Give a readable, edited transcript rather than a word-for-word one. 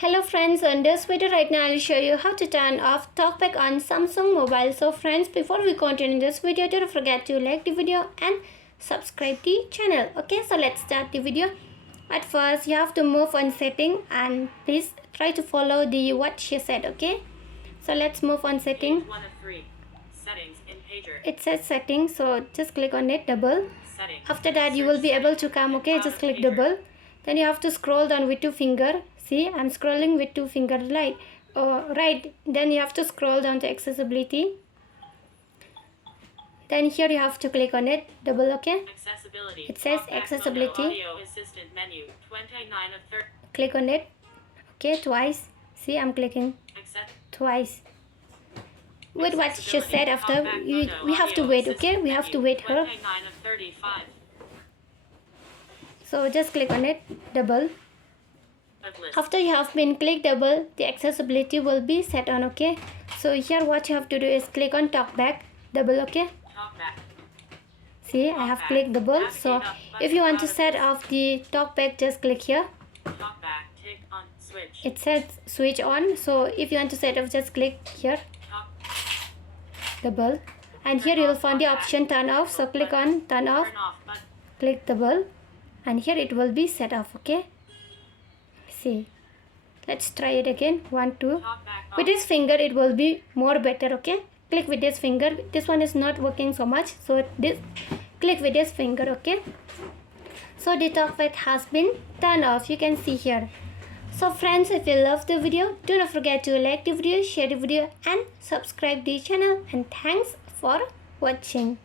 Hello friends, in this video right now I'll show you how to turn off talkback on Samsung mobile. So friends, before we continue this video, don't forget to like the video and subscribe the channel. Okay, so let's start the video. At first you have to move on setting and please try to follow the what she said. Okay, so let's move on setting. It says settings, so just click on it, double. After that you will be able to come. Okay, just click double. Then you have to scroll down with two finger. See, I'm scrolling with two finger right. Then you have to scroll down to accessibility. Then here you have to click on it, double. Okay, it says accessibility. Click on it. Okay, twice. See, I'm clicking twice. Wait, what she said after, we have to wait. Okay, we have to wait her. So just click on it, double. After you have been clicked double, the accessibility will be set on. Okay, so here what you have to do is click on talkback, double. Okay, see, I have clicked double. So if you want to set off the talkback, just click here. It says switch on, so if you want to set off, just click here, double, and here you will find the option turn off. So click on turn off, click double, and here it will be set off. Okay, see, let's try it again. 1 2 with this finger it will be more better. Okay, click with this finger. This one is not working so much, so this click with this finger. Okay, so the talkback has been turned off, you can see here. So friends, if you love the video, do not forget to like the video, share the video and subscribe the channel, and thanks for watching.